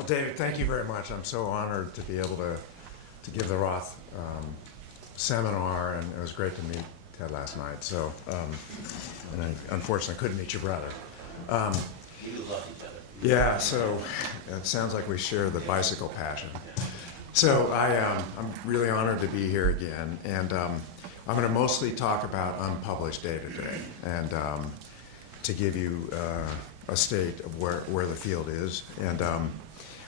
Well, David, thank you very much. I'm so honored to be able to give the Roth seminar, and it was great to meet Ted last night. So, and I unfortunately couldn't meet your brother. We love each other. Yeah, so it sounds like we share the bicycle passion. So I'm really honored to be here again, and I'm going to mostly talk about unpublished data today, and to give you a state of where the field is, and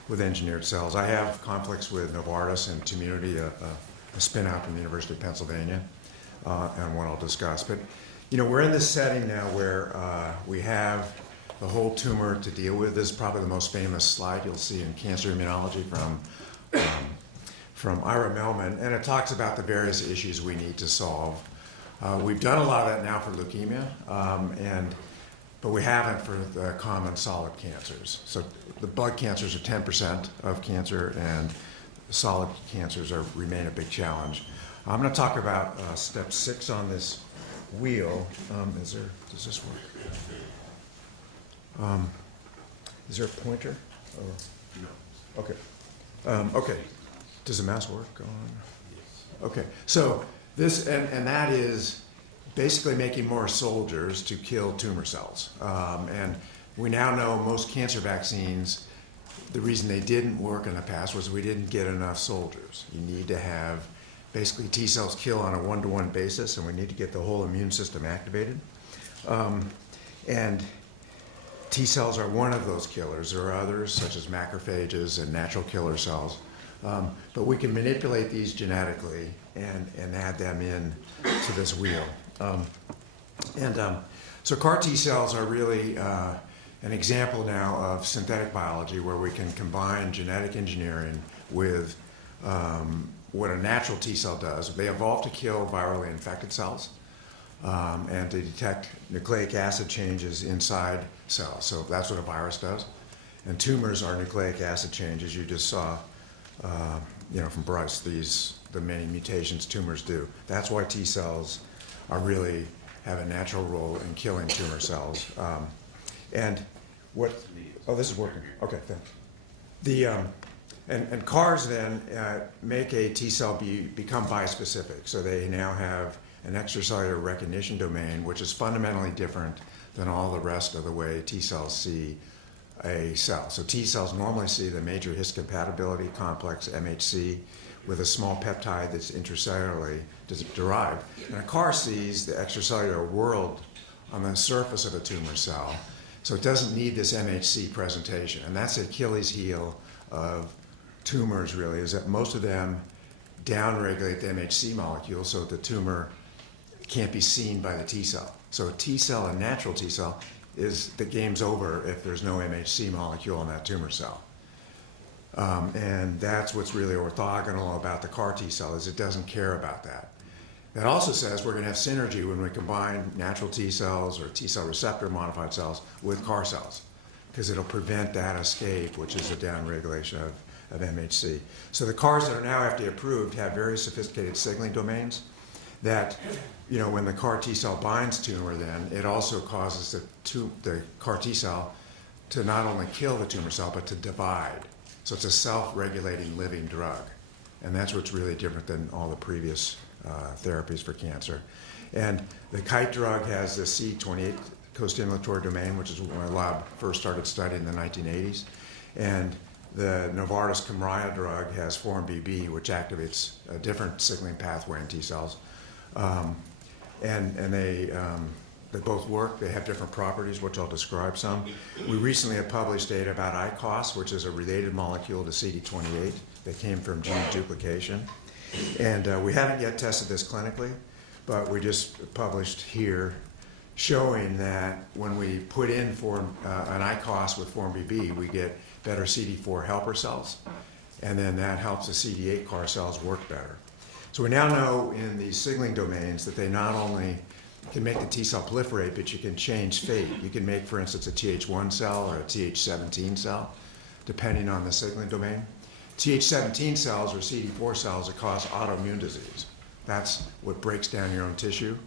with engineered cells. I have conflicts with Novartis and Community, a spin out from the University of Pennsylvania, and one I'll discuss. But you know, we're in this setting now where we have the whole tumor to deal with. This is probably the most famous slide you'll see in cancer immunology from Ira Mellman, and it talks about the various issues we need to solve. We've done a lot of that now for leukemia, but we haven't for the common solid cancers. So the blood cancers are 10% of cancer, and solid cancers remain a big challenge. I'm going to talk about step 6 on this wheel. Does this work? Is there a pointer? No. Okay. Okay. Does the mouse work on? Yes. Okay. So this and that is basically making more soldiers to kill tumor cells. And we now know most cancer vaccines, the reason they didn't work in the past was we didn't get enough soldiers. You need to have basically T cells kill on a 1-to-1 basis, and we need to get the whole immune system activated. And T cells are one of those killers. There are others, such as macrophages and natural killer cells. But we can manipulate these genetically and add them in to this wheel. So CAR T cells are really an example now of synthetic biology where we can combine genetic engineering with what a natural T cell does. They evolve to kill virally infected cells and to detect nucleic acid changes inside cells. So that's what a virus does. And tumors are nucleic acid changes. You just saw from Bryce, the many mutations tumors do. That's why T cells really have a natural role in killing tumor cells. Oh, this is working. Okay, thanks. And CARs then make a T cell become bispecific. So they now have an extracellular recognition domain, which is fundamentally different than all the rest of the way T cells see a cell. So T cells normally see the major histocompatibility complex, MHC, with a small peptide that's intracellularly derived. And a CAR sees the extracellular world on the surface of a tumor cell. So it doesn't need this MHC presentation. And that's the Achilles heel of tumors, really, is that most of them downregulate the MHC molecule so that the tumor can't be seen by the T cell. So a T cell, a natural T cell, is the game's over if there's no MHC molecule in that tumor cell. And that's what's really orthogonal about the CAR T cell, is it doesn't care about that. That also says we're going to have synergy when we combine natural T cells or T cell receptor modified cells with CAR cells, because it'll prevent that escape, which is the downregulation of MHC. So the CARs that are now FDA approved have very sophisticated signaling domains that, when the CAR T cell binds tumor, then it also causes the CAR T cell to not only kill the tumor cell, but to divide. So it's a self-regulating living drug. And that's what's really different than all the previous therapies for cancer. And the Kite drug has the C28 co-stimulatory domain, which is when our lab first started studying in the 1980s. And the Novartis Kymriah drug has 4-1BB, which activates a different signaling pathway in T cells. And they both work. They have different properties, which I'll describe some. We recently have published data about ICOS, which is a related molecule to CD28 that came from gene duplication. And we haven't yet tested this clinically, but we just published here showing that when we put in an ICOS with 4-1BB, we get better CD4 helper cells, and then that helps the CD8 CAR cells work better. So we now know in these signaling domains that they not only can make the T cell proliferate, but you can change fate. You can make, for instance, a Th1 cell or a Th17 cell, depending on the signaling domain. Th17 cells or CD4 cells that cause autoimmune disease. That's what breaks down your own tissue.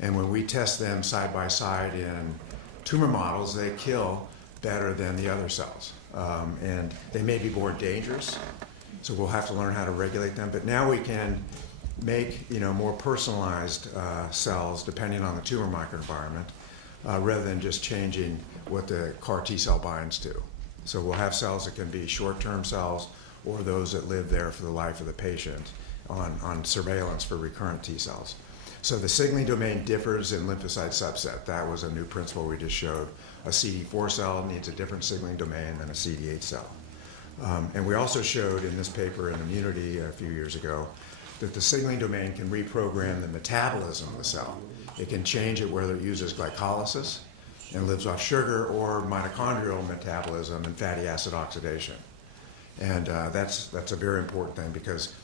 And when we test them side by side in tumor models, they kill better than the other cells. And they may be more dangerous, so we'll have to learn how to regulate them. But now we can make more personalized cells depending on the tumor microenvironment, rather than just changing what the CAR T cell binds to. So we'll have cells that can be short-term cells or those that live there for the life of the patient on surveillance for recurrent T cells. So the signaling domain differs in lymphocyte subset. That was a new principle we just showed. A CD4 cell needs a different signaling domain than a CD8 cell. And we also showed in this paper in Immunity a few years ago that the signaling domain can reprogram the metabolism of the cell. It can change it whether it uses glycolysis and lives off sugar or mitochondrial metabolism and fatty acid oxidation. And that's a very important thing because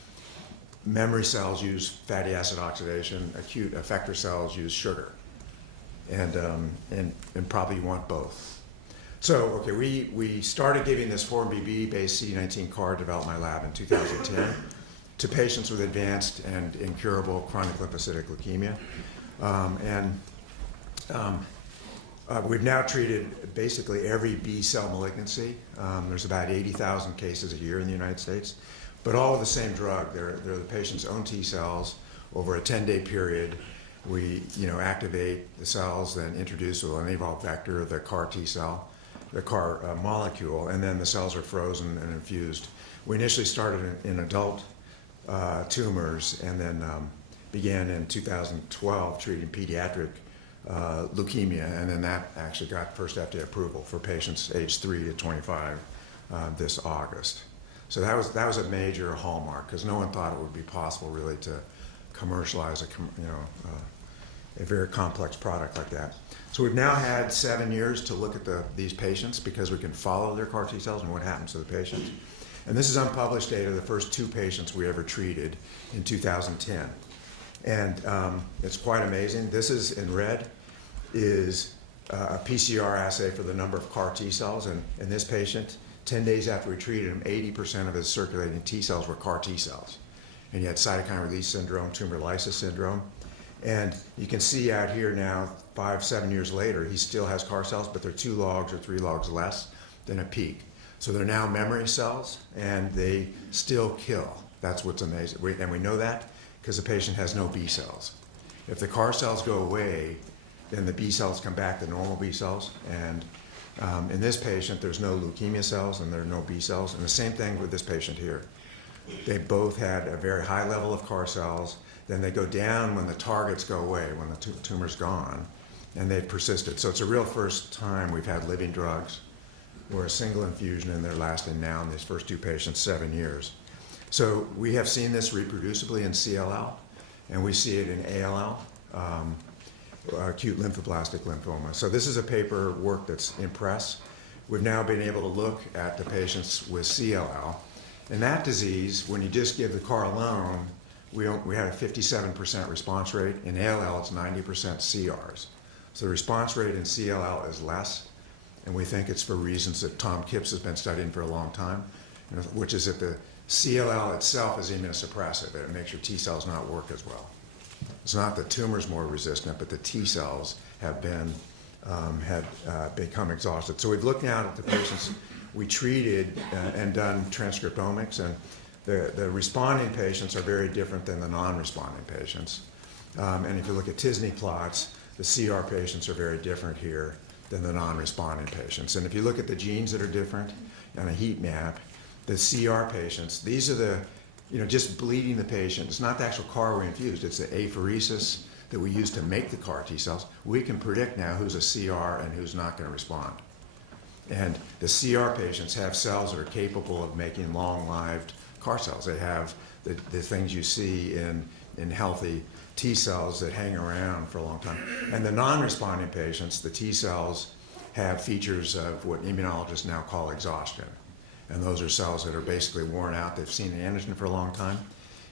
memory cells use fatty acid oxidation, acute effector cells use sugar. And probably you want both. So, okay, we started giving this 4-1BB-based CD19 CAR developed in my lab in 2010 to patients with advanced and incurable chronic lymphocytic leukemia. We've now treated basically every B-cell malignancy. There's about 80,000 cases a year in the United States, but all with the same drug. They're the patient's own T cells over a 10-day period. We activate the cells, then introduce with an evolved vector the CAR T cell, the CAR molecule, and then the cells are frozen and infused. We initially started in adult tumors and then began in 2012 treating pediatric leukemia, and then that actually got first FDA approval for patients aged 3 to 25 this August. So that was a major hallmark because no one thought it would be possible really to commercialize a very complex product like that. So we've now had 7 years to look at these patients because we can follow their CAR T cells and what happens to the patient. And this is unpublished data, the first 2 patients we ever treated in 2010. And it's quite amazing. This is in red is a PCR assay for the number of CAR T cells. And in this patient, 10 days after we treated him, 80% of his circulating T cells were CAR T cells. And he had cytokine release syndrome, tumor lysis syndrome. And you can see out here now, 5-7 years later, he still has CAR cells, but they're 2 logs or 3 logs less than a peak. So they're now memory cells, and they still kill. That's what's amazing. And we know that because the patient has no B cells. If the CAR cells go away, then the B cells come back, the normal B cells. And in this patient, there's no leukemia cells and there are no B cells. And the same thing with this patient here. They both had a very high level of CAR cells. Then they go down when the targets go away, when the tumor's gone, and they've persisted. So it's a real first time we've had living drugs where a single infusion and they're lasting now in these first 2 patients 7 years. So we have seen this reproducibly in CLL, and we see it in ALL, acute lymphoblastic lymphoma. So this is a paper work that's in press. We've now been able to look at the patients with CLL. In that disease, when you just give the CAR alone, we had a 57% response rate. In ALL, it's 90% CRs. So the response rate in CLL is less, and we think it's for reasons that Tom Kipps has been studying for a long time, which is that the CLL itself is immunosuppressive, and it makes your T cells not work as well. It's not the tumor's more resistant, but the T cells have become exhausted. So we've looked now at the patients we treated and done transcriptomics, and the responding patients are very different than the non-responding patients. And if you look at Tisney plots, the CR patients are very different here than the non-responding patients. And if you look at the genes that are different on a heat map, the CR patients, these are the, just bleeding the patient. It's not the actual CAR we infused, it's the apheresis that we use to make the CAR T cells. We can predict now who's a CR and who's not going to respond. And the CR patients have cells that are capable of making long-lived CAR cells. They have the things you see in healthy T cells that hang around for a long time. And the non-responding patients, the T cells have features of what immunologists now call exhaustion. And those are cells that are basically worn out. They've seen the antigen for a long time.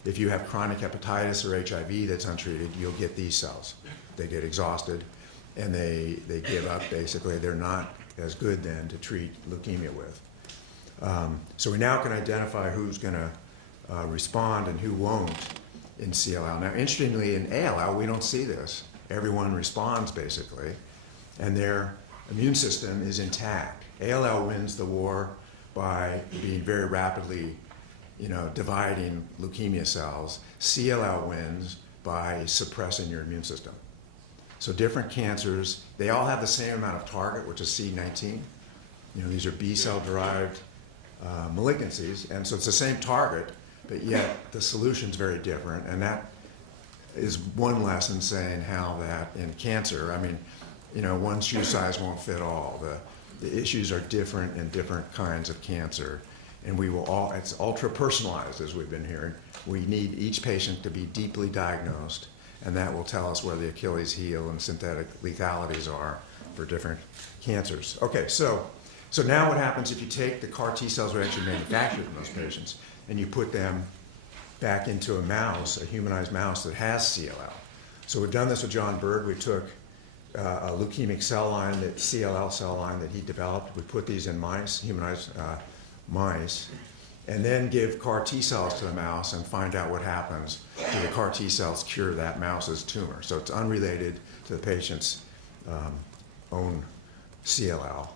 If you have chronic hepatitis or HIV that's untreated, you'll get these cells. They get exhausted and they give up basically. They're not as good then to treat leukemia with. So we now can identify who's going to respond and who won't in CLL. Now, interestingly, in ALL, we don't see this. Everyone responds basically, and they're immune system is intact. ALL wins the war by being very rapidly, dividing leukemia cells. CLL wins by suppressing your immune system. So different cancers, they all have the same amount of target, which is CD19. These are B-cell derived malignancies, and so it's the same target, but yet the solution's very different. And that is one lesson saying how that in cancer, one shoe size won't fit all. The issues are different in different kinds of cancer, and it's ultra personalized, as we've been hearing. We need each patient to be deeply diagnosed, and that will tell us where the Achilles heel and synthetic lethalities are for different cancers. Okay, so now what happens if you take the CAR T cells we actually manufactured in those patients and you put them back into a mouse, a humanized mouse that has CLL? So we've done this with John Bird. We took a leukemic cell line, that CLL cell line that he developed. We put these in mice, humanized mice, and then give CAR T cells to the mouse and find out what happens. Do the CAR T cells cure that mouse's tumor? So it's unrelated to the patient's own CLL.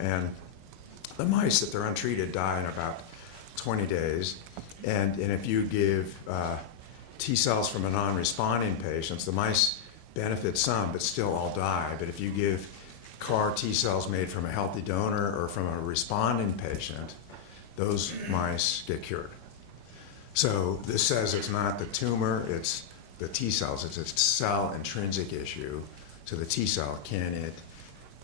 And the mice, if they're untreated, die in about 20 days. And if you give T cells from a non-responding patient, the mice benefit some, but still all die. But if you give CAR T cells made from a healthy donor or from a responding patient, those mice get cured. So this says it's not the tumor, it's the T cells. It's a cell intrinsic issue to the T cell. Can it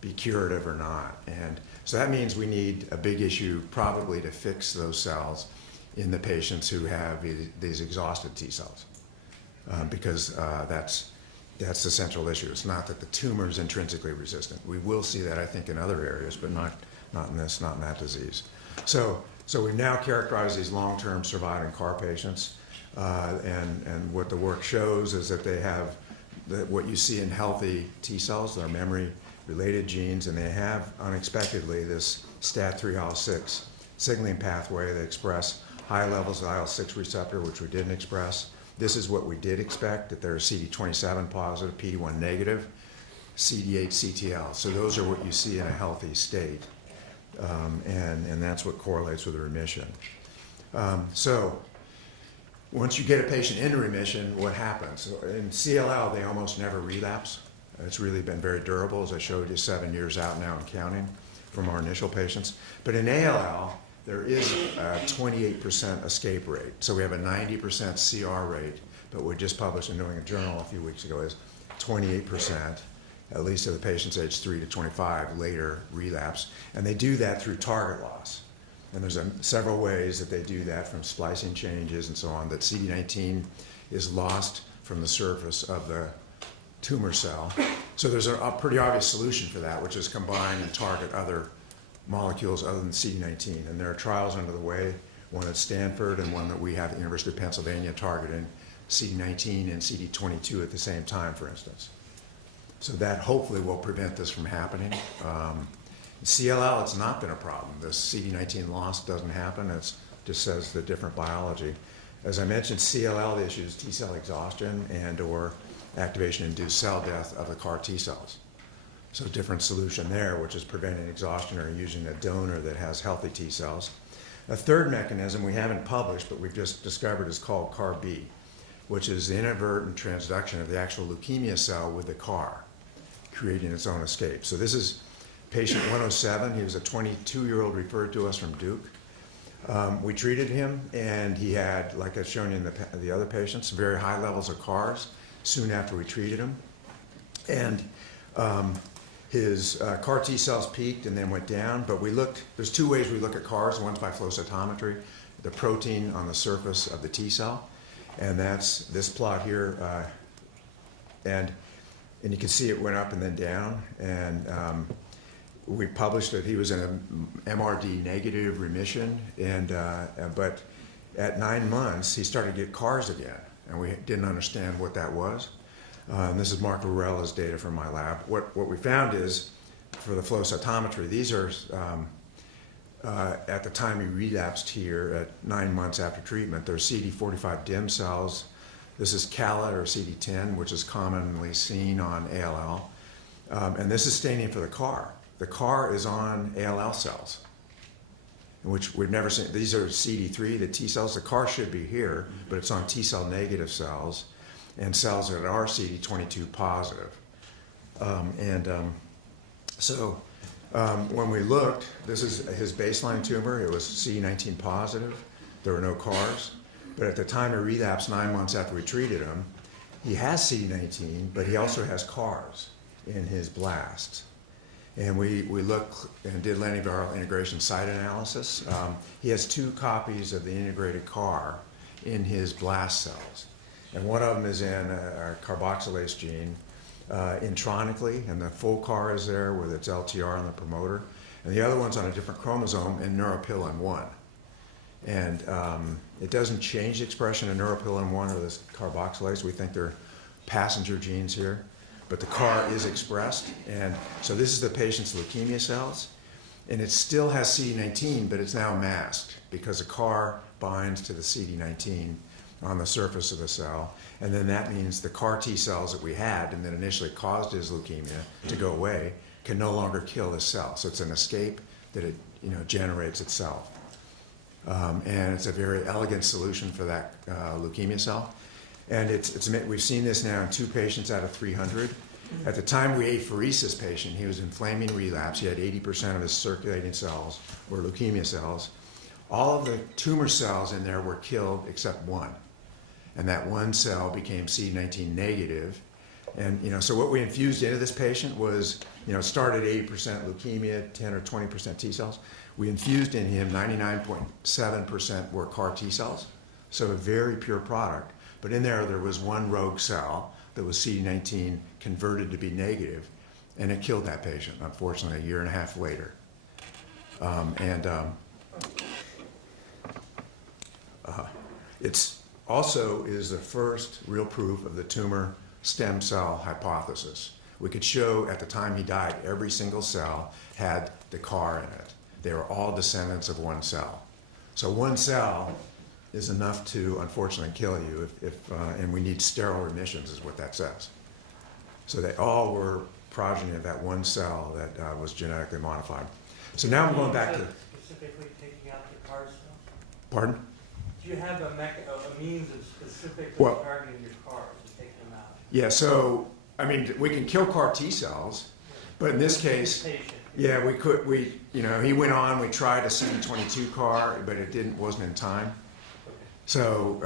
be curative or not? And so that means we need a big issue probably to fix those cells in the patients who have these exhausted T cells, because that's the central issue. It's not that the tumor is intrinsically resistant. We will see that, I think, in other areas, but not in this, not in that disease. So we've now characterized these long-term surviving CAR patients, and what the work shows is that they have what you see in healthy T cells, their memory-related genes, and they have, unexpectedly, this STAT3 IL-6 signaling pathway. They express high levels of IL-6 receptor, which we didn't express. This is what we did expect, that they're CD27 positive, PD1 negative, CD8 CTL. So those are what you see in a healthy state, and that's what correlates with the remission. So once you get a patient into remission, what happens? In CLL, they almost never relapse. It's really been very durable, as I showed you, 7 years out now and counting from our initial patients. But in ALL, there is a 28% escape rate. So we have a 90% CR rate, but we just published in New England Journal a few weeks ago is 28%, at least of the patients aged 3 to 25 later relapse. And they do that through target loss. And there's several ways that they do that, from splicing changes and so on, that CD19 is lost from the surface of the tumor cell. So there's a pretty obvious solution for that, which is combine and target other molecules other than CD19. And there are trials under the way, one at Stanford and one that we have at the University of Pennsylvania, targeting CD19 and CD22 at the same time, for instance. So that hopefully will prevent this from happening. CLL, it's not been a problem. The CD19 loss doesn't happen. It just says the different biology. As I mentioned, CLL issues T cell exhaustion and or activation-induced cell death of the CAR T cells. So a different solution there, which is preventing exhaustion or using a donor that has healthy T cells. A third mechanism we haven't published, but we've just discovered, is called CAR-B, which is the inadvertent transduction of the actual leukemia cell with the CAR, creating its own escape. So this is patient 107. He was a 22-year-old referred to us from Duke. We treated him, and he had, like I've shown you in the other patients, very high levels of CARs soon after we treated him. And his CAR T cells peaked and then went down, but there's two ways we look at CARs. One's by flow cytometry, the protein on the surface of the T cell, and that's this plot here. And you can see it went up and then down, and we published that he was in an MRD negative remission, but at 9 months, he started to get CARs again, and we didn't understand what that was. And this is Mark Rurella's data from my lab. What we found is, for the flow cytometry, these are, at the time he relapsed here, at 9 months after treatment, there's CD45 dim cells. This is CALA, or CD10, which is commonly seen on ALL. And this is staining for the CAR. the CAR is on ALL cells, which we've never seen. These are CD3, the T cells. The CAR should be here, but it's on T cell negative cells and cells that are CD22 positive. When we looked, this is his baseline tumor. It was CD19 positive. There were no CARs. But at the time of relapse, 9 months after we treated him, he has CD19, but he also has CARs in his blasts. And we looked and did lentiviral integration site analysis. He has 2 copies of the integrated CAR in his blast cells. And one of them is in a carboxylase gene intronically, and the full CAR is there with its LTR and the promoter. And the other one's on a different chromosome in neuropilin-1. And it doesn't change the expression of neuropilin-1 or this carboxylase. We think they're passenger genes here. But the CAR is expressed. And so this is the patient's leukemia cells. And it still has CD19, but it's now masked because the CAR binds to the CD19 on the surface of the cell. And then that means the CAR T cells that we had and that initially caused his leukemia to go away can no longer kill the cell. So it's an escape that it generates itself. And it's a very elegant solution for that leukemia cell. And we've seen this now in 2 patients out of 300. At the time we apheresed this patient, he was in flaming relapse. He had 80% of his circulating cells were leukemia cells. All of the tumor cells in there were killed except one. And that one cell became CD19 negative. And so what we infused into this patient was, started 80% leukemia, 10 or 20% T cells. We infused in him 99.7% were CAR T cells, so a very pure product. But in there was one rogue cell that was CD19 converted to be negative, and it killed that patient, unfortunately, a year and a half later. It's also is the first real proof of the tumor stem cell hypothesis. We could show at the time he died, every single cell had the CAR in it. They were all descendants of one cell. So one cell is enough to, unfortunately, kill you, and we need sterile remissions is what that says. So they all were progeny of that one cell that was genetically modified. So now I'm going back to... Specifically taking out the CAR cell? Pardon? Do you have a means of specifically targeting your CARs and taking them out? Yeah, so, we can kill CAR T cells, but in this case, yeah, he went on, we tried a CD22 CAR, but it wasn't in time. So,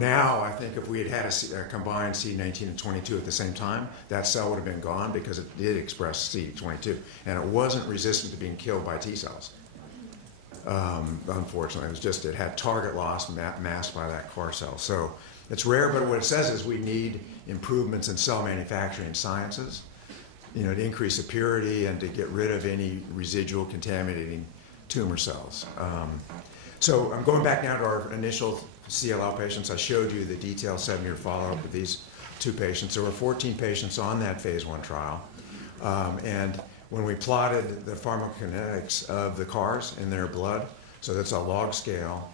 now I think if we had a combined CD19 and 22 at the same time, that cell would have been gone because it did express CD22, and it wasn't resistant to being killed by T cells. Unfortunately, it was just, it had target loss masked by that CAR cell. So it's rare, but what it says is we need improvements in cell manufacturing sciences, to increase the purity and to get rid of any residual contaminating tumor cells. So I'm going back now to our initial CLL patients. I showed you the detailed 7-year follow-up with these 2 patients. There were 14 patients on that phase 1 trial. And when we plotted the pharmacokinetics of the CARs in their blood, so that's a log scale,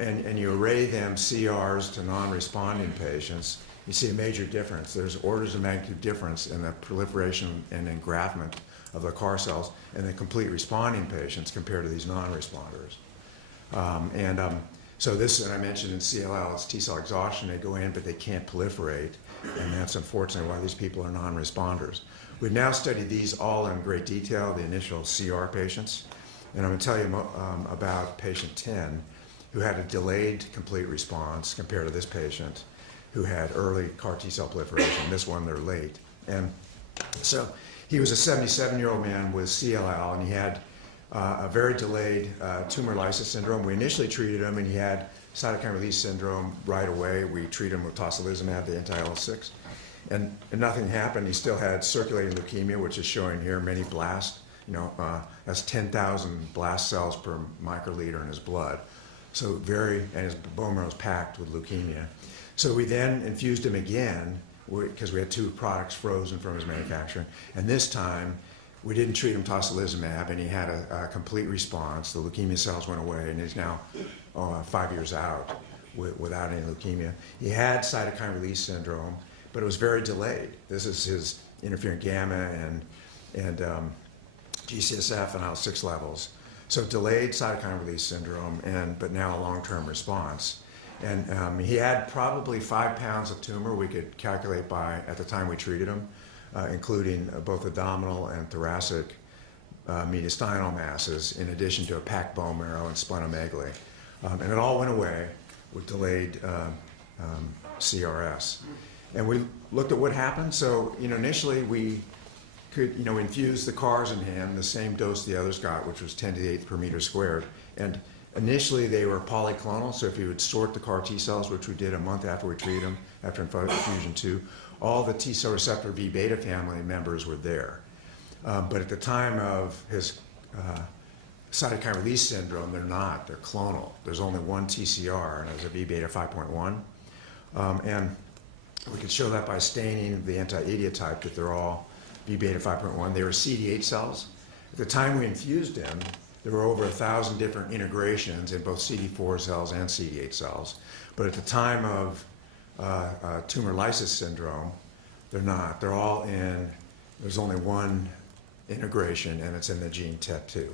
and you array them CRs to non-responding patients, you see a major difference. There's orders of magnitude difference in the proliferation and engraftment of the CAR cells in the complete responding patients compared to these non-responders. So this, and I mentioned in CLL, it's T cell exhaustion. They go in, but they can't proliferate, and that's unfortunately why these people are non-responders. We've now studied these all in great detail, the initial CR patients, and I'm going to tell you about patient 10, who had a delayed complete response compared to this patient, who had early CAR T cell proliferation. This one, they're late. And so he was a 77-year-old man with CLL, and he had a very delayed tumor lysis syndrome. We initially treated him, and he had cytokine release syndrome right away. We treated him with tocilizumab, the anti-IL-6, and nothing happened. He still had circulating leukemia, which is showing here, many blasts. That's 10,000 blast cells per microliter in his blood. So and his bone marrow is packed with leukemia. So we then infused him again, because we had 2 products frozen from his manufacturing, and this time, we didn't treat him tocilizumab, and he had a complete response. The leukemia cells went away, and he's now 5 years out without any leukemia. He had cytokine release syndrome, but it was very delayed. This is his interferon gamma and GCSF and IL-6 levels. So delayed cytokine release syndrome, but now a long-term response. And he had probably 5 pounds of tumor we could calculate by at the time we treated him, including both abdominal and thoracic mediastinal masses, in addition to a packed bone marrow and splenomegaly. And it all went away with delayed CRS. And we looked at what happened. So, initially we could, infuse the CARs in him, the same dose the others got, which was 10 to the 8th per meter squared. And initially they were polyclonal, so if you would sort the CAR T cells, which we did a month after we treated them, after infusion 2, all the T cell receptor V beta family members were there. But at the time of his cytokine release syndrome, they're not. They're clonal. There's only one TCR, and it was a V beta 5.1. And we could show that by staining the anti-idiotype that they're all V beta 5.1. They were CD8 cells. At the time we infused him, there were over 1,000 different integrations in both CD4 cells and CD8 cells. But at the time of tumor lysis syndrome, they're not. They're all in, there's only one integration, and it's in the gene TET2,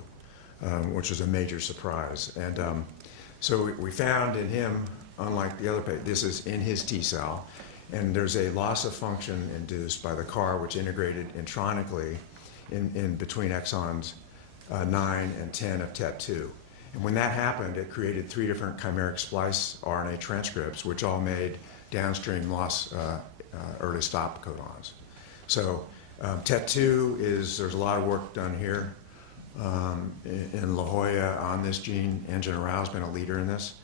which was a major surprise. And so we found in him, unlike the other patient, this is in his T cell, and there's a loss of function induced by the CAR, which integrated intronically in between exons 9 and 10 of TET2. And when that happened, it created 3 different chimeric splice RNA transcripts, which all made downstream loss early stop codons. So TET2 there's a lot of work done here in La Jolla on this gene. Amgen Rao has been a leader in this.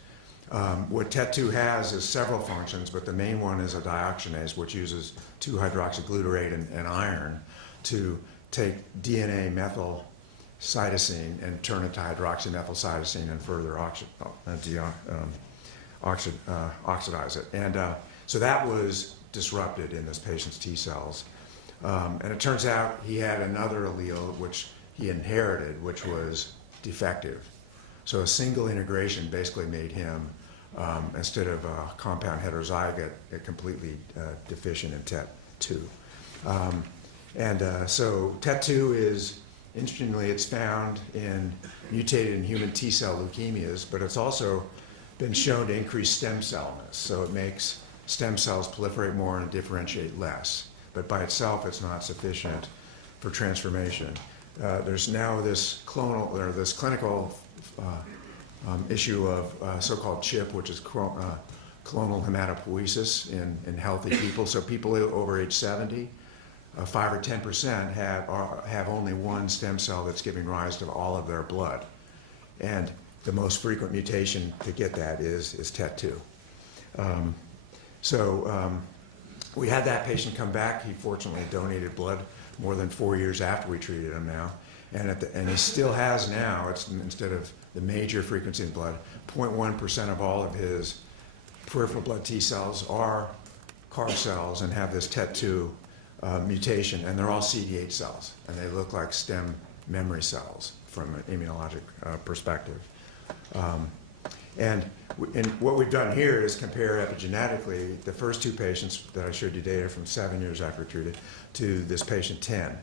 What TET2 has is several functions, but the main one is a dioxinase, which uses 2-hydroxyglutarate and iron to take DNA methyl cytosine and turn it to hydroxymethylcytosine and further oxidize it. And so that was disrupted in this patient's T cells. And it turns out he had another allele which he inherited, which was defective. So a single integration basically made him, instead of a compound heterozygote, completely deficient in TET2. So TET2 is, interestingly, it's found in mutated in human T cell leukemias, but it's also been shown to increase stem cellness. So it makes stem cells proliferate more and differentiate less. But by itself, it's not sufficient for transformation. There's now this clinical issue of so-called CHIP, which is clonal hematopoiesis in healthy people. So people over age 70, 5 or 10% have only one stem cell that's giving rise to all of their blood. And the most frequent mutation to get that is TET2. We had that patient come back. He fortunately donated blood more than 4 years after we treated him now. And he still has now, it's instead of the major frequency in blood, 0.1% of all of his peripheral blood T cells are CAR cells and have this TET2 mutation, and they're all CD8 cells, and they look like stem memory cells from an immunologic perspective. And what we've done here is compare epigenetically the first 2 patients that I showed you data from 7 years after treated to this patient 10.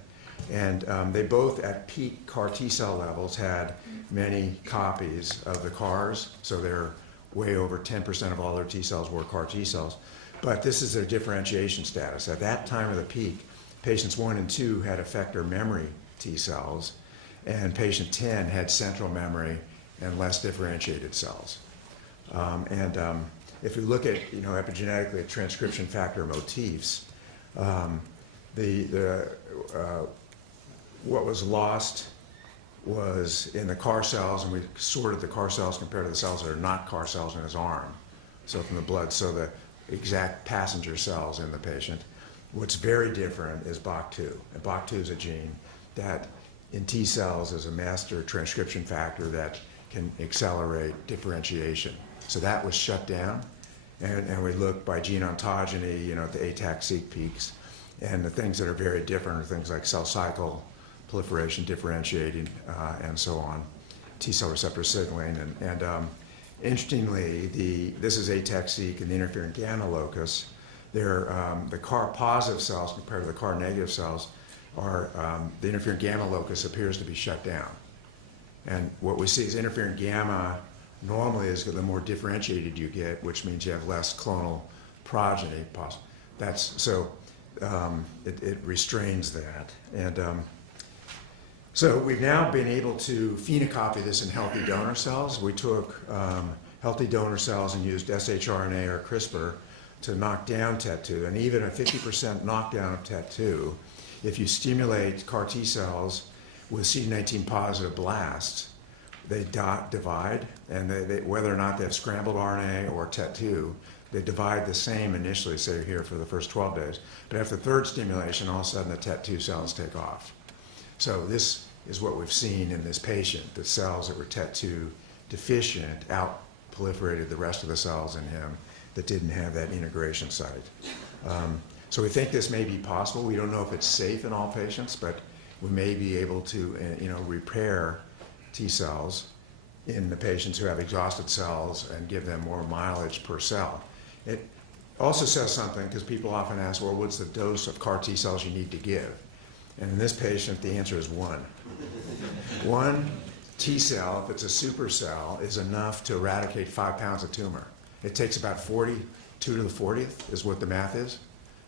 And they both at peak CAR T cell levels had many copies of the CARs, so they're way over 10% of all their T cells were CAR T cells. But this is their differentiation status. At that time of the peak, patients 1 and 2 had effector memory T cells, and patient 10 had central memory and less differentiated cells. If we look at, epigenetically at transcription factor motifs, what was lost was in the CAR cells, and we sorted the CAR cells compared to the cells that are not CAR cells in his arm, so from the blood, so the exact passenger cells in the patient. What's very different is BOC2. And BOC2 is a gene that in T cells is a master transcription factor that can accelerate differentiation. So that was shut down, and we looked by gene ontogeny, at the ATAC-seq peaks, and the things that are very different are things like cell cycle proliferation, differentiating, and so on, T cell receptor signaling, and interestingly, this is ATAC-seq and the interferon gamma locus. The CAR positive cells compared to the CAR negative cells the interferon gamma locus appears to be shut down. And what we see is interferon gamma normally is the more differentiated you get, which means you have less clonal progeny. It restrains that. And so we've now been able to phenocopy this in healthy donor cells. We took healthy donor cells and used shRNA or CRISPR to knock down TET2, and even a 50% knockdown of TET2, if you stimulate CAR T cells with CD19 positive blasts, they divide, and whether or not they have scrambled RNA or TET2, they divide the same initially, say here for the first 12 days. But after the third stimulation, all of a sudden the TET2 cells take off. So this is what we've seen in this patient. The cells that were TET2 deficient out-proliferated the rest of the cells in him that didn't have that integration site. So we think this may be possible. We don't know if it's safe in all patients, but we may be able to repair T cells in the patients who have exhausted cells and give them more mileage per cell. It also says something, because people often ask, well, what's the dose of CAR T cells you need to give? And in this patient, the answer is 1. 1 T cell, if it's a supercell, is enough to eradicate 5 pounds of tumor. It takes about 42 to the 40th is what the math is.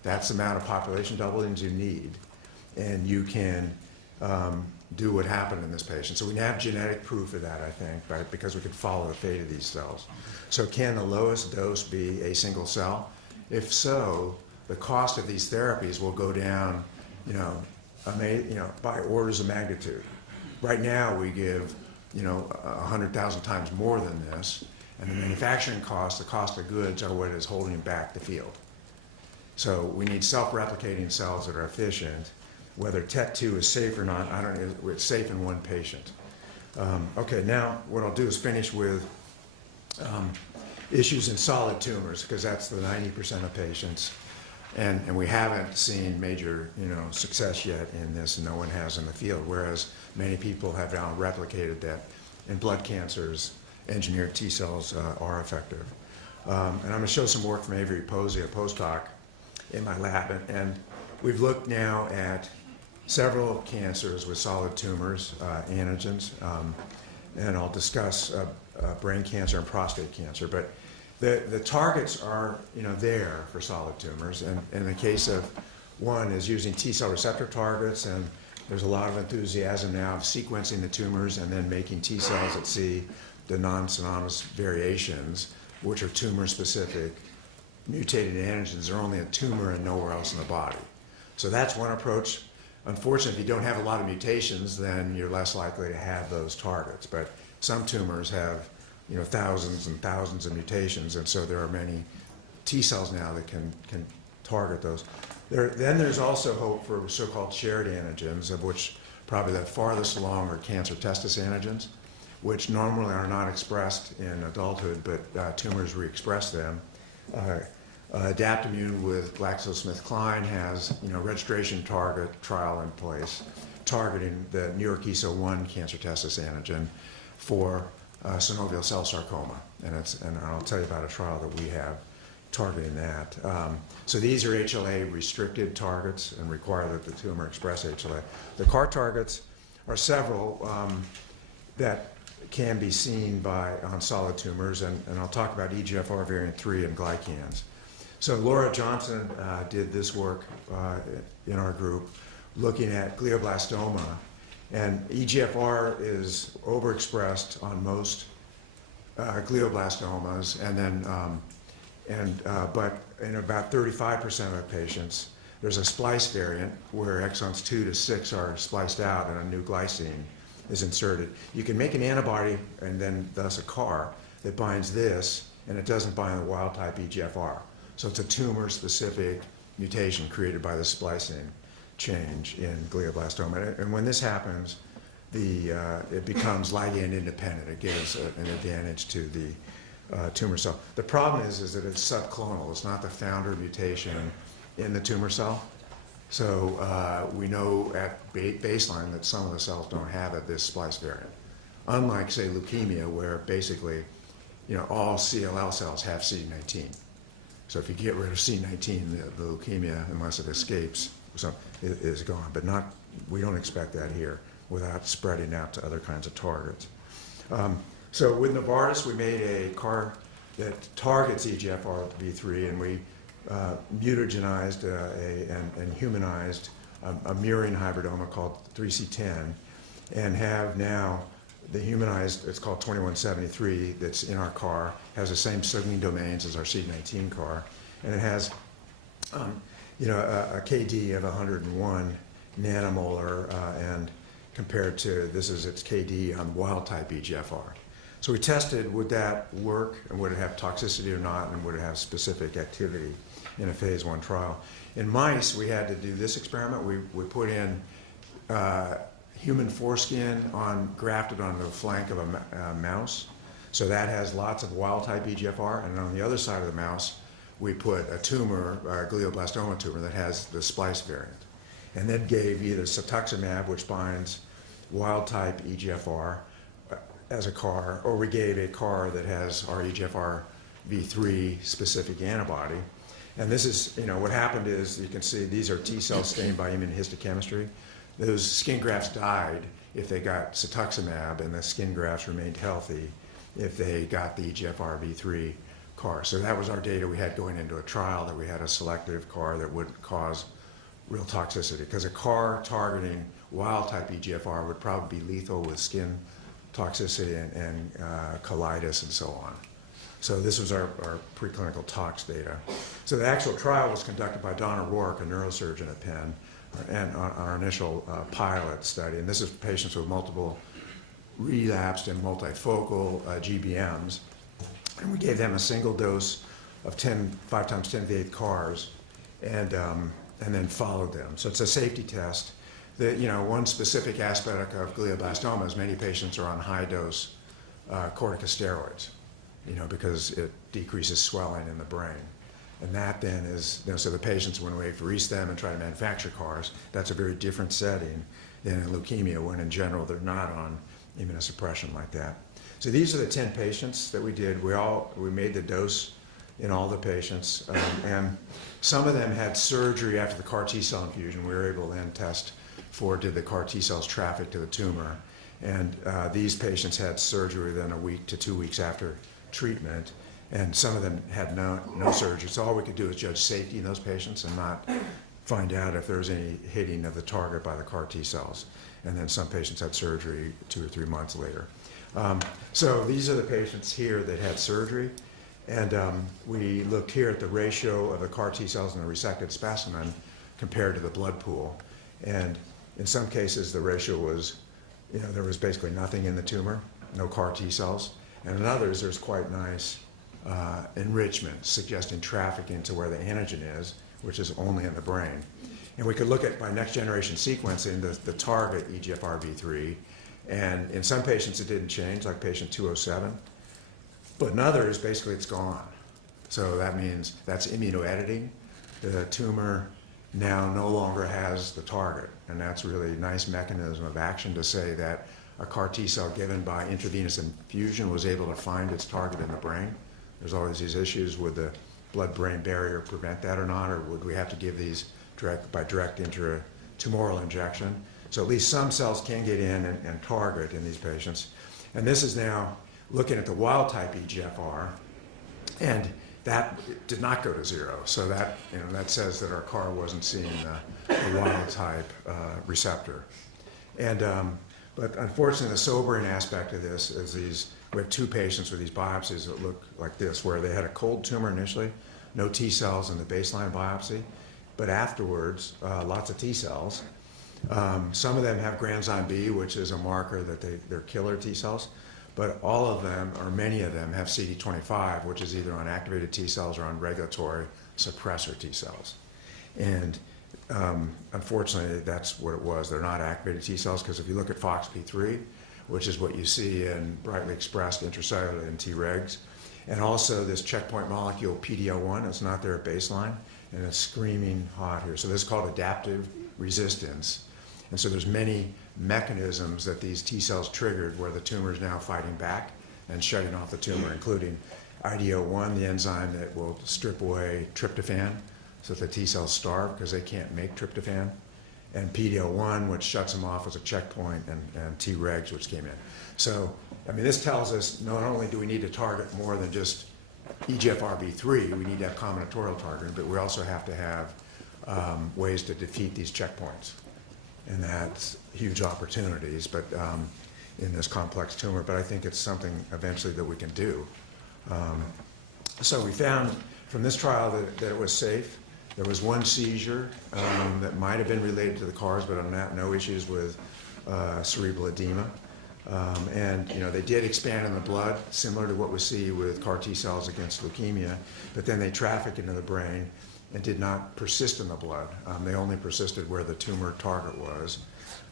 That's the amount of population doublings you need. And you can do what happened in this patient. So we have genetic proof of that, I think, because we could follow the fate of these cells. So can the lowest dose be a single cell? If so, the cost of these therapies will go down, by orders of magnitude. Right now, we give, 100,000 times more than this, and the manufacturing cost, the cost of goods, are what is holding back the field. So we need self-replicating cells that are efficient. Whether TET2 is safe or not, I don't know. It's safe in 1 patient. Okay, now what I'll do is finish with issues in solid tumors, because that's the 90% of patients. And we haven't seen major, success yet in this, and no one has in the field, whereas many people have now replicated that in blood cancers, engineered T cells are effective. And I'm going to show some work from Avery Posey, a postdoc in my lab, and we've looked now at several cancers with solid tumors, antigens, and I'll discuss brain cancer and prostate cancer. But the targets are, there for solid tumors, and in the case of one is using T cell receptor targets, and there's a lot of enthusiasm now of sequencing the tumors and then making T cells that see the non-synonymous variations, which are tumor-specific mutated antigens. They're only a tumor and nowhere else in the body. So that's one approach. Unfortunately, if you don't have a lot of mutations, then you're less likely to have those targets. But some tumors have, thousands and thousands of mutations, and so there are many T cells now that can target those. Then there's also hope for so-called shared antigens, of which probably the farthest along are cancer testis antigens, which normally are not expressed in adulthood, but tumors re-express them. Adaptimmune with GlaxoSmithKline has registration trial in place targeting the New York ESO1 cancer testis antigen for synovial cell sarcoma, and I'll tell you about a trial that we have targeting that. So these are HLA restricted targets and require that the tumor express HLA. The CAR targets are several that can be seen on solid tumors, and I'll talk about EGFR variant 3 and glycans. So Laura Johnson did this work in our group looking at glioblastoma, and EGFR is overexpressed on most glioblastomas, and then but in about 35% of patients, there's a splice variant where exons 2 to 6 are spliced out and a new glycine is inserted. You can make an antibody and then thus a CAR that binds this, and it doesn't bind the wild type EGFR. So it's a tumor-specific mutation created by the splicing change in glioblastoma. And when this happens, it becomes ligand independent. It gives an advantage to the tumor cell. The problem is that it's subclonal. It's not the founder mutation in the tumor cell. So we know at baseline that some of the cells don't have this splice variant. Unlike, say, leukemia, where basically, all CLL cells have CD19. So if you get rid of CD19, the leukemia, unless it escapes, is gone, but not, we don't expect that here without spreading out to other kinds of targets. So with Novartis, we made a CAR that targets EGFR-V3, and we mutagenized and humanized a murine hybridoma called 3C10, and have now the humanized, it's called 2173, that's in our CAR, has the same signaling domains as our CD19 CAR, and it has a KD of 101 nanomolar, and compared to, this is its KD on wild-type EGFR. So we tested, would that work, and would it have toxicity or not, and would it have specific activity in a phase 1 trial. In mice, we had to do this experiment. We put in human foreskin grafted on the flank of a mouse. So that has lots of wild-type EGFR, and on the other side of the mouse, we put a tumor, a glioblastoma tumor, that has the splice variant. And then gave either cetuximab, which binds wild-type EGFR, as a CAR, or we gave a CAR that has our EGFR-V3 specific antibody. And this is, what happened is, you can see these are T cells stained by immunohistochemistry. Those skin grafts died if they got cetuximab, and the skin grafts remained healthy if they got the EGFR-V3 CAR. So that was our data we had going into a trial, that we had a selective CAR that wouldn't cause real toxicity. Because a CAR targeting wild-type EGFR would probably be lethal with skin toxicity and colitis and so on. So this was our preclinical tox data. So the actual trial was conducted by Don O'Rourke, a neurosurgeon at Penn, and on our initial pilot study. And this is patients with multiple relapsed and multifocal GBMs. And we gave them a single dose of 5 times 10 to the 8th CARs, and then followed them. So it's a safety test. One specific aspect of glioblastoma is many patients are on high-dose corticosteroids, because it decreases swelling in the brain. And that then is, so the patients, when we apheresis them and try to manufacture CARs, that's a very different setting than in leukemia, when in general they're not on immunosuppression like that. So these are the 10 patients that we did. We made the dose in all the patients, and some of them had surgery after the CAR T-cell infusion. We were able to then test for, did the CAR T-cells traffic to the tumor? And these patients had surgery within a week to 2 weeks after treatment, and some of them had no surgery. So all we could do is judge safety in those patients and not find out if there was any hitting of the target by the CAR T-cells. And then some patients had surgery 2 or 3 months later. So these are the patients here that had surgery, and we looked here at the ratio of the CAR T-cells in the resected specimen compared to the blood pool. And in some cases, the ratio was, there was basically nothing in the tumor, no CAR T-cells. And in others, there's quite nice enrichment, suggesting trafficking to where the antigen is, which is only in the brain. And we could look at, by next generation sequencing, the target EGFR-V3. And in some patients, it didn't change, like patient 207. But in others, basically, it's gone. So that means that's immunoediting. The tumor now no longer has the target. And that's really a nice mechanism of action to say that a CAR T-cell given by intravenous infusion was able to find its target in the brain. There's always these issues, would the blood-brain barrier prevent that or not, or would we have to give these by direct intratumoral injection? So at least some cells can get in and target in these patients. And this is now looking at the wild-type EGFR, and that did not go to 0. So that, that says that our CAR wasn't seeing the wild-type receptor. And but unfortunately, the sobering aspect of this is we have 2 patients with these biopsies that look like this, where they had a cold tumor initially, no T cells in the baseline biopsy, but afterwards, lots of T cells. Some of them have granzyme B, which is a marker that they're killer T cells, but all of them, or many of them, have CD25, which is either on activated T cells or on regulatory suppressor T cells. And unfortunately, that's what it was. They're not activated T cells, because if you look at FOXP3, which is what you see in brightly expressed intracellular and Tregs, and also this checkpoint molecule PD-L1, it's not there at baseline, and it's screaming hot here. So this is called adaptive resistance. And so there's many mechanisms that these T cells triggered where the tumor is now fighting back and shutting off the tumor, including IDO1, the enzyme that will strip away tryptophan, so that the T cells starve because they can't make tryptophan, and PD-L1, which shuts them off as a checkpoint, and Tregs, which came in. So, I mean, this tells us not only do we need to target more than just EGFRB3, we need to have combinatorial targeting, but we also have to have ways to defeat these checkpoints. And that's huge opportunities, but in this complex tumor, but I think it's something eventually that we can do. So we found from this trial that it was safe. There was one seizure that might have been related to the CARs, but on that, no issues with cerebral edema. And they did expand in the blood, similar to what we see with CAR T cells against leukemia, but then they traffic into the brain and did not persist in the blood. They only persisted where the tumor target was.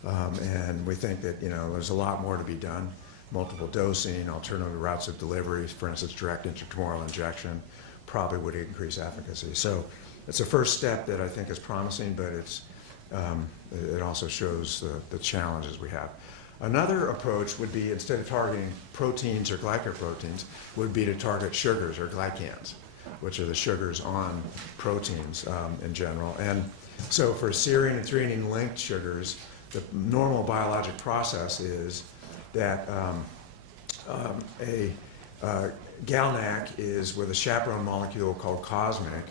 And we think that there's a lot more to be done. Multiple dosing, alternative routes of delivery, for instance, direct intratumoral injection, probably would increase efficacy. So it's a first step that I think is promising, but it also shows the challenges we have. Another approach would be, instead of targeting proteins or glycoproteins, would be to target sugars or glycans, which are the sugars on proteins in general. And so for serine and threonine linked sugars, the normal biologic process is that GalNAc is with a chaperone molecule called cosmic,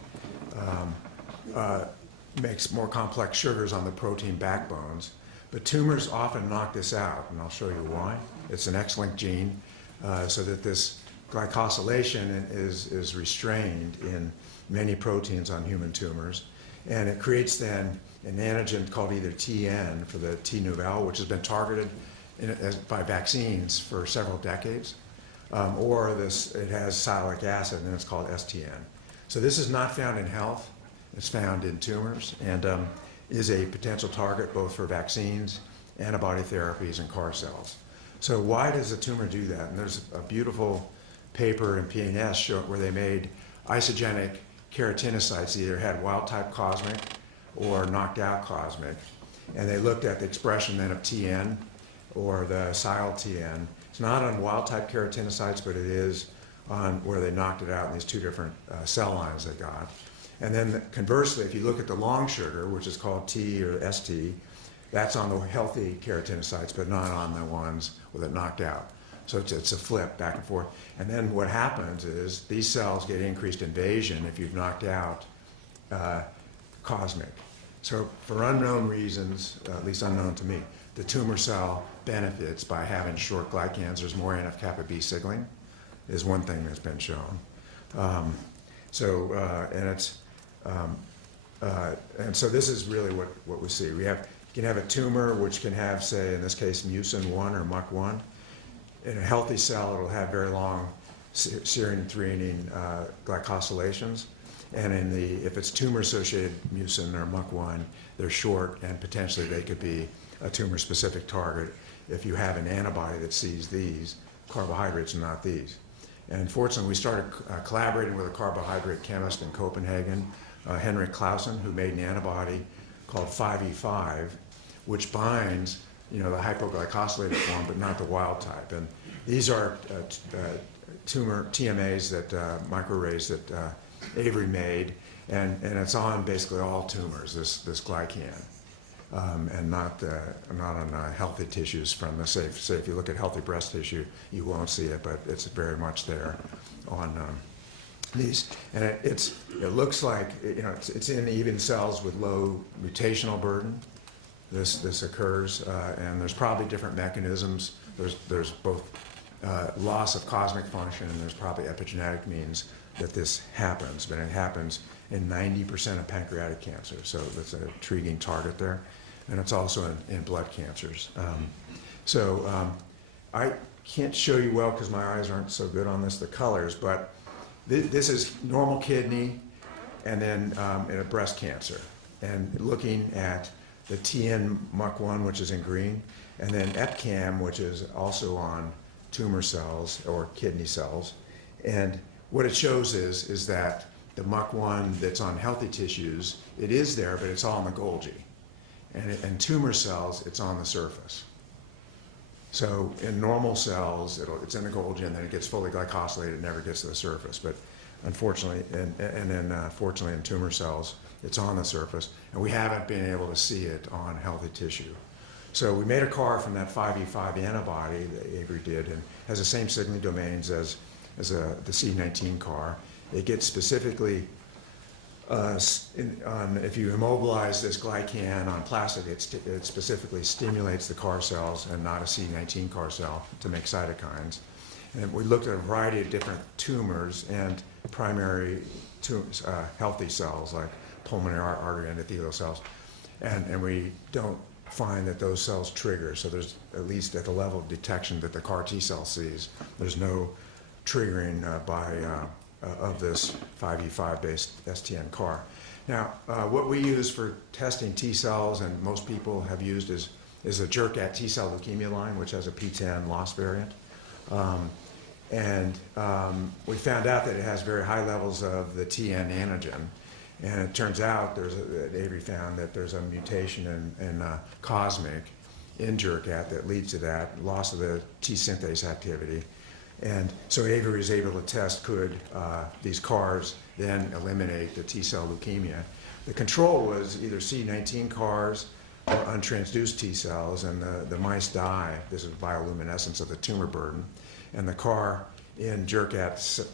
makes more complex sugars on the protein backbones. But tumors often knock this out, and I'll show you why. It's an X-linked gene, so that this glycosylation is restrained in many proteins on human tumors. And it creates then an antigen called either TN for the T nouvelle, which has been targeted by vaccines for several decades, or it has sialic acid, and it's called STN. So this is not found in health. It's found in tumors, and is a potential target both for vaccines, antibody therapies, and CAR cells. So why does a tumor do that? And there's a beautiful paper in PNAS where they made isogenic keratinocytes, either had wild-type cosmic or knocked out cosmic, and they looked at the expression then of TN or the sial-TN. It's not on wild-type keratinocytes, but it is on where they knocked it out in these two different cell lines they got. And then conversely, if you look at the long sugar, which is called T or ST, that's on the healthy keratinocytes, but not on the ones with it knocked out. So it's a flip back and forth. And then what happens is these cells get increased invasion if you've knocked out cosmic. So for unknown reasons, at least unknown to me, the tumor cell benefits by having short glycans. There's more NF-kappa B signaling, is one thing that's been shown. And so this is really what we see. You can have a tumor which can have, say, in this case, mucin 1 or MUC1. In a healthy cell, it'll have very long serine and threonine glycosylations. And if it's tumor-associated mucin or MUC1, they're short, and potentially they could be a tumor-specific target if you have an antibody that sees these carbohydrates and not these. And fortunately, we started collaborating with a carbohydrate chemist in Copenhagen, Henrik Clausen, who made an antibody called 5E5, which binds the hypoglycosylated form, but not the wild type. And these are tumor TMAs microarrays that Avery made, and it's on basically all tumors, this glycan, and not on healthy tissues from the say if you look at healthy breast tissue, you won't see it, but it's very much there on these. And it looks like it's in even cells with low mutational burden. This occurs, and there's probably different mechanisms. There's both loss of cosmic function, and there's probably epigenetic means that this happens, but it happens in 90% of pancreatic cancer, so that's an intriguing target there. And it's also in blood cancers. I can't show you well because my eyes aren't so good on the colors, but this is normal kidney, and then in a breast cancer, and looking at the TN MUC1, which is in green, and then EpCAM, which is also on tumor cells or kidney cells. And what it shows is that the MUC1 that's on healthy tissues, it is there, but it's all in the Golgi. And in tumor cells, it's on the surface. So in normal cells, it's in the Golgi, and then it gets fully glycosylated and never gets to the surface. But unfortunately, fortunately in tumor cells, It's on the surface, and we haven't been able to see it on healthy tissue. So we made a CAR from that 5E5 antibody that Avery did, and has the same signaling domains as the CD19 CAR. It gets specifically, if you immobilize this glycan on plastic, it specifically stimulates the CAR cells and not a CD19 CAR cell to make cytokines. And we looked at a variety of different tumors and primary tumors, healthy cells like pulmonary artery endothelial cells, and we don't find that those cells trigger. So there's, at least at the level of detection that the CAR T cell sees, there's no triggering of this 5E5 based STN CAR. Now, what we use for testing T cells, and most people have used, is a JERCAT T cell leukemia line, which has a P10 loss variant. We found out that it has very high levels of the TN antigen. And it turns out, Avery found that there's a mutation in cosmic in JERCAT that leads to that, loss of the T synthase activity. And so Avery was able to test, could these CARs then eliminate the T cell leukemia. The control was either CD19 CARs or untransduced T cells, and the mice die. This is bioluminescence of the tumor burden. And the CAR in JERCAT,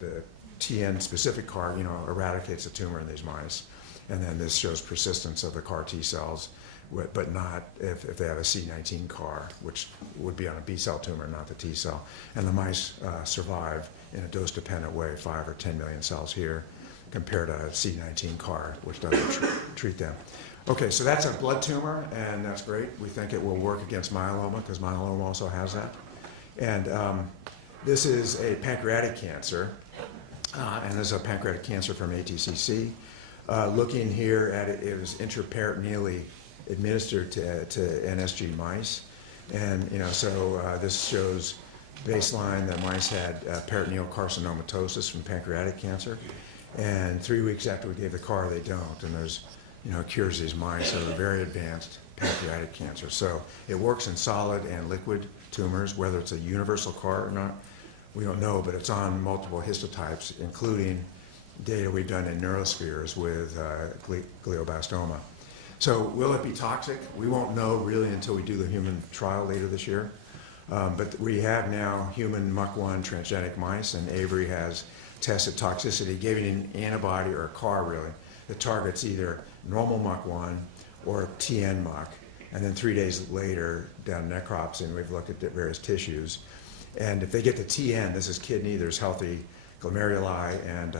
the TN specific CAR, eradicates the tumor in these mice. And then this shows persistence of the CAR T cells, but not if they have a CD19 CAR, which would be on a B cell tumor, not the T cell. And the mice survive in a dose-dependent way, 5 or 10 million cells here, compared to a CD19 CAR, which doesn't treat them. Okay, so that's a blood tumor, and that's great. We think it will work against myeloma, because myeloma also has that. And this is a pancreatic cancer, and this is a pancreatic cancer from ATCC. Looking here at it, it was intraperitoneally administered to NSG mice. And, so this shows baseline, the mice had peritoneal carcinomatosis from pancreatic cancer. And 3 weeks after we gave the CAR, they don't. And there's, cures these mice of a very advanced pancreatic cancer. So it works in solid and liquid tumors, whether it's a universal CAR or not, we don't know, but it's on multiple histotypes, including data we've done in neurospheres with glioblastoma. So will it be toxic? We won't know really until we do the human trial later this year. But we have now human MUC1 transgenic mice, and Avery has tested toxicity, giving an antibody or a CAR really that targets either normal MUC1 or TN MUC. And then 3 days later, down necropsy, and we've looked at various tissues. And if they get the TN, this is kidney, there's healthy glomeruli, and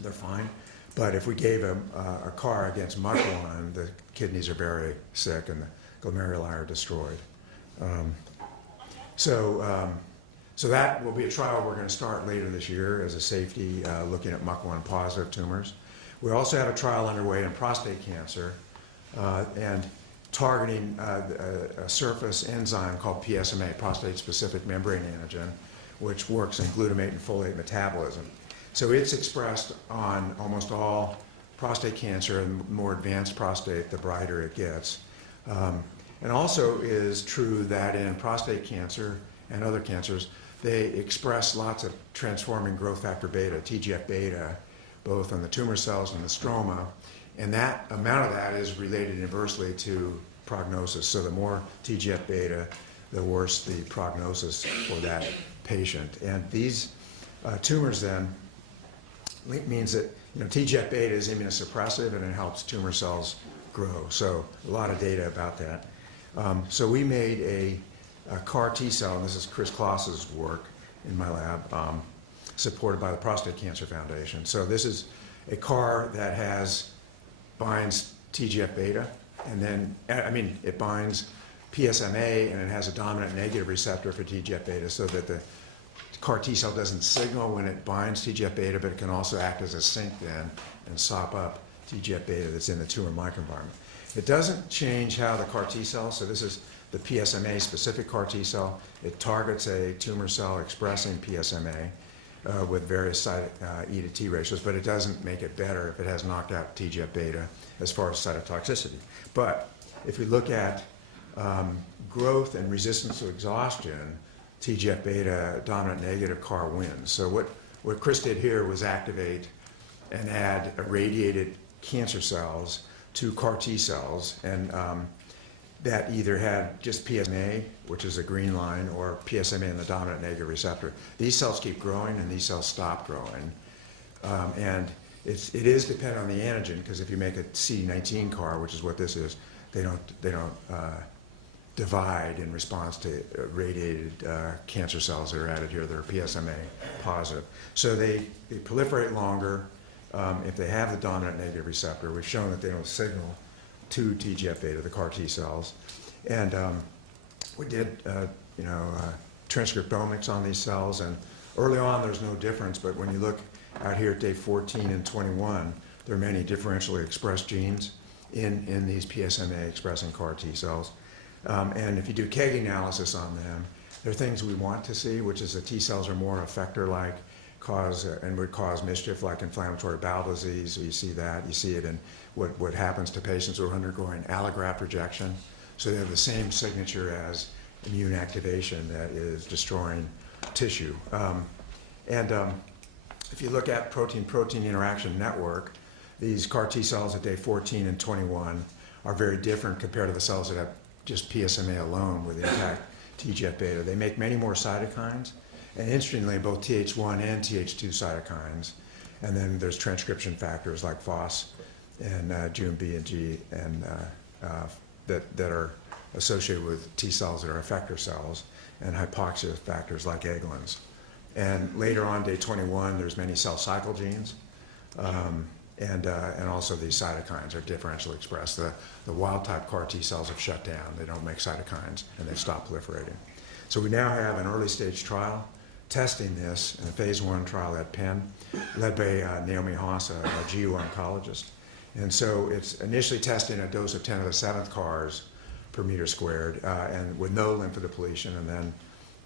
they're fine. But if we gave a CAR against MUC1, the kidneys are very sick and the glomeruli are destroyed. So that will be a trial we're going to start later this year as a safety, looking at MUC1 positive tumors. We also have a trial underway in prostate cancer, and targeting a surface enzyme called PSMA, prostate-specific membrane antigen, which works in glutamate and folate metabolism. So it's expressed on almost all prostate cancer, and more advanced prostate, the brighter it gets. And also is true that in prostate cancer and other cancers, they express lots of transforming growth factor beta, TGF-beta, both on the tumor cells and the stroma. And that amount of that is related inversely to prognosis. So the more TGF-beta, the worse the prognosis for that patient. And these tumors then means that TGF-beta is immunosuppressive and it helps tumor cells grow. So a lot of data about that. So we made a CAR T cell, and this is Chris Kloss's work in my lab, supported by the Prostate Cancer Foundation. So this is a CAR that binds TGF-beta, and then, it binds PSMA, and it has a dominant negative receptor for TGF-beta, so that the CAR T cell doesn't signal when it binds TGF-beta, but it can also act as a sink then and sop up TGF-beta that's in the tumor microenvironment. It doesn't change how the CAR T cell, so this is the PSMA specific CAR T cell. It targets a tumor cell expressing PSMA with various E to T ratios, but it doesn't make it better if it has knocked out TGF-beta as far as cytotoxicity. But if we look at growth and resistance to exhaustion, TGF-beta dominant negative CAR wins. So what Chris did here was activate and add irradiated cancer cells to CAR T cells, and that either had just PSMA, which is a green line, or PSMA and the dominant negative receptor. These cells keep growing and these cells stop growing. And it is dependent on the antigen, because if you make a CD19 CAR, which is what this is, they don't divide in response to radiated cancer cells that are added here that are PSMA positive. So they proliferate longer if they have the dominant negative receptor. We've shown that they don't signal to TGF-beta, the CAR T cells. And we did transcriptomics on these cells, and early on there's no difference, but when you look out here at day 14 and 21, there are many differentially expressed genes in these PSMA expressing CAR T cells. And if you do KEGG analysis on them, there are things we want to see, which is that T cells are more effector-like, and would cause mischief like inflammatory bowel disease. So you see that. You see it in what happens to patients who are undergoing allograft rejection. So they have the same signature as immune activation that is destroying tissue. If you look at protein-protein interaction network, these CAR T cells at day 14 and 21 are very different compared to the cells that have just PSMA alone with intact TGF-beta. They make many more cytokines, and interestingly, both Th1 and Th2 cytokines. And then there's transcription factors like FOS and GMB and G, and that are associated with T cells that are effector cells, and hypoxia factors like Eglins. And later on, day 21, there's many cell cycle genes, and also these cytokines are differentially expressed. The wild-type CAR T cells have shut down. They don't make cytokines, and they've stopped proliferating. So we now have an early-stage trial testing this in a phase 1 trial at Penn, led by Naomi Haas, a GU oncologist. And so it's initially testing a dose of 10 to the 7th CARs per meter squared, and with no lymphodepletion, and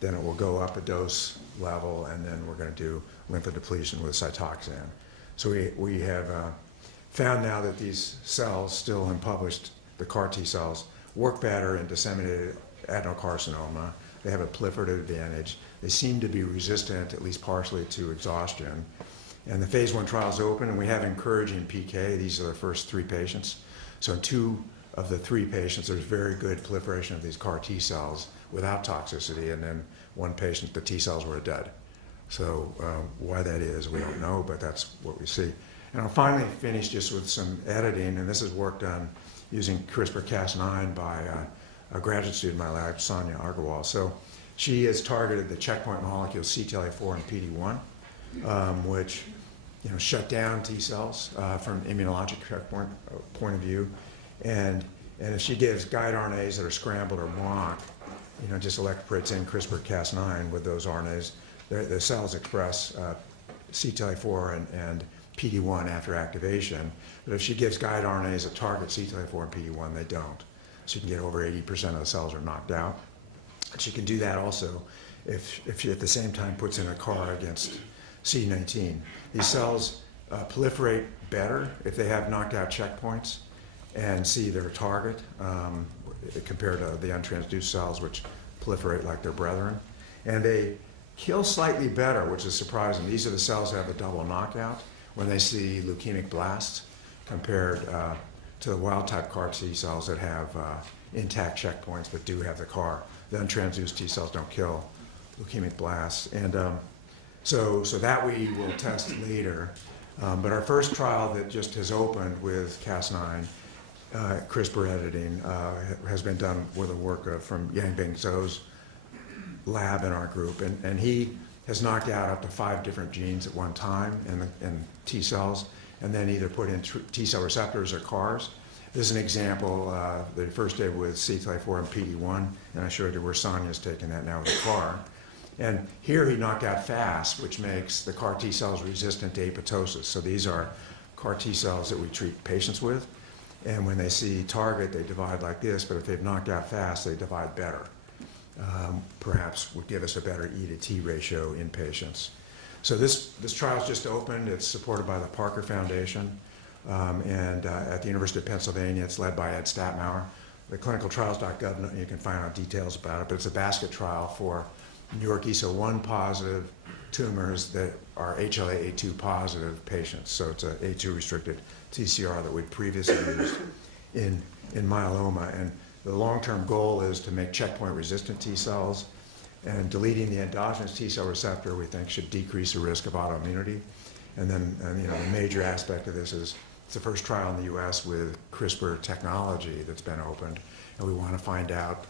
then it will go up a dose level, and then we're going to do lymphodepletion with Cytoxan. So we have found now that these cells, still unpublished, the CAR T cells, work better in disseminated adenocarcinoma. They have a proliferative advantage. They seem to be resistant, at least partially, to exhaustion. And the phase 1 trial is open, and we have encouraging PK. These are the first 3 patients. So in 2 of the 3 patients, there's very good proliferation of these CAR T cells without toxicity, and then 1 patient, the T cells were dead. So why that is, we don't know, but that's what we see. And I'll finally finish just with some editing, and this is work done using CRISPR-Cas9 by a graduate student in my lab, Sonia Agarwal. So she has targeted the checkpoint molecules CTLA-4 and PD-1, which shut down T cells from immunologic checkpoint point of view. And if she gives guide RNAs that are scrambled or mock, just electroporates in CRISPR-Cas9 with those RNAs, the cells express CTLA-4 and PD-1 after activation. But if she gives guide RNAs that target CTLA-4 and PD-1, they don't. So you can get over 80% of the cells are knocked out. And she can do that also if she at the same time puts in a CAR against CD19. These cells proliferate better if they have knocked out checkpoints and see their target compared to the untransduced cells, which proliferate like their brethren. And they kill slightly better, which is surprising. These are the cells that have a double knockout when they see leukemic blasts compared to the wild-type CAR T cells that have intact checkpoints but do have the CAR. The untransduced T cells don't kill leukemic blasts. And so that we will test later. But our first trial that just has opened with Cas9, CRISPR editing, has been done with the work from Yangbing Zhou's lab in our group. And he has knocked out up to 5 different genes at one time in T cells, and then either put in T cell receptors or CARs. This is an example that I first did with CTLA-4 and PD-1, and I showed you where Sonia's taking that now with a CAR. And here he knocked out FAST, which makes the CAR T cells resistant to apoptosis. So these are CAR T cells that we treat patients with. And when they see target, they divide like this, but if they've knocked out FAST, they divide better. Perhaps would give us a better E to T ratio in patients. So this trial's just opened. It's supported by the Parker Foundation, and at the University of Pennsylvania, it's led by Ed Statmauer. The clinicaltrials.gov, you can find out details about it, but it's a basket trial for New York ESO1 positive tumors that are HLA-A2 positive patients. So it's a A2 restricted TCR that we previously used in myeloma. And the long-term goal is to make checkpoint resistant T cells, and deleting the endogenous T cell receptor we think should decrease the risk of autoimmunity. And then the major aspect of this is it's the first trial in the US with CRISPR technology that's been opened, and we want to find out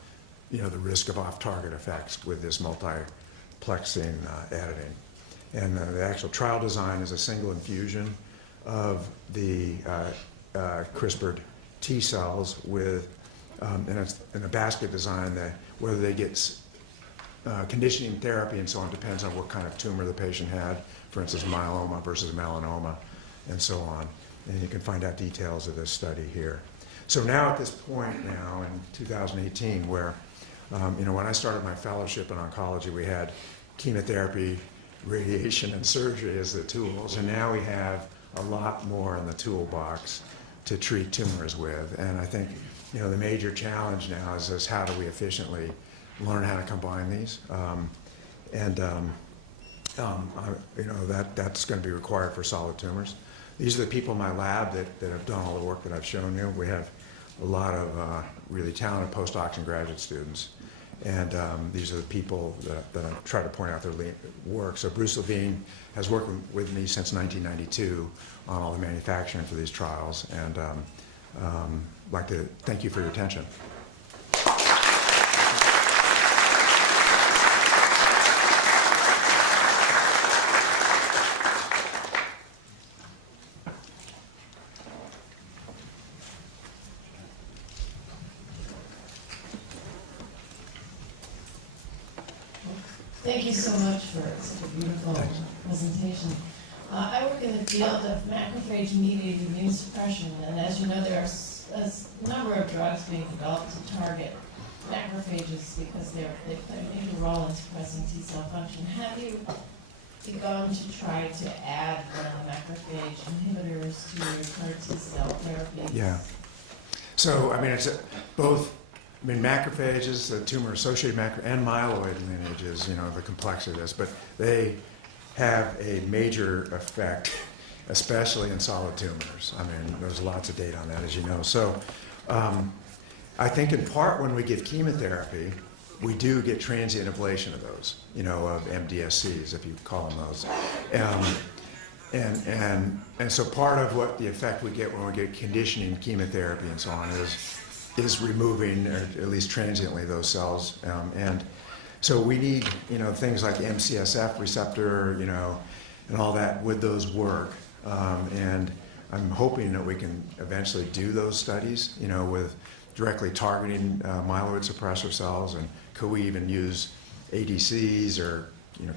the risk of off-target effects with this multiplexing editing. And the actual trial design is a single infusion of the CRISPR T cells with, and it's in a basket design that whether they get conditioning therapy and so on depends on what kind of tumor the patient had, for instance, myeloma versus melanoma, and so on. And you can find out details of this study here. So now at this point now in 2018 where, when I started my fellowship in oncology, we had chemotherapy, radiation, and surgery as the tools, and now we have a lot more in the toolbox to treat tumors with. And I think, the major challenge now is how do we efficiently learn how to combine these, that's going to be required for solid tumors. These are the people in my lab that have done all the work that I've shown you. We have a lot of really talented postdocs and graduate students, and these are the people that I try to point out their work. So Bruce Levine has worked with me since 1992 on all the manufacturing for these trials, and I'd like to thank you for your attention. Thank you so much for such a beautiful presentation. I work in the field of macrophage-mediated immune suppression, and as you know, there are a number of drugs being developed to target macrophages because they play a major role in suppressing T cell function. Have you begun to try to add one of the macrophage inhibitors to your CAR T cell therapy? Yeah. So, it's both. Macrophages, the tumor-associated and myeloid lineages, the complexity of this, but they have a major effect, especially in solid tumors. There's lots of data on that, as you know. So I think in part when we give chemotherapy, we do get transient ablation of those, of MDSCs, if you call them those. And so part of what the effect we get when we get conditioning chemotherapy and so on is removing, or at least transiently, those cells. And so we need, things like MCSF receptor, and all that, would those work? And I'm hoping that we can eventually do those studies, with directly targeting myeloid suppressor cells, and could we even use ADCs or,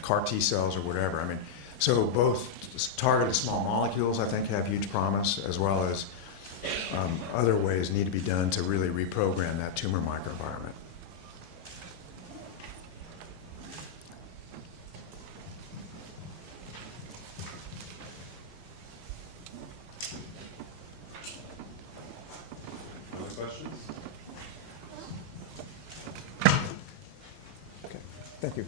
CAR T cells or whatever. So both targeted small molecules, I think, have huge promise, as well as other ways need to be done to really reprogram that tumor microenvironment. Other questions? Okay, thank you.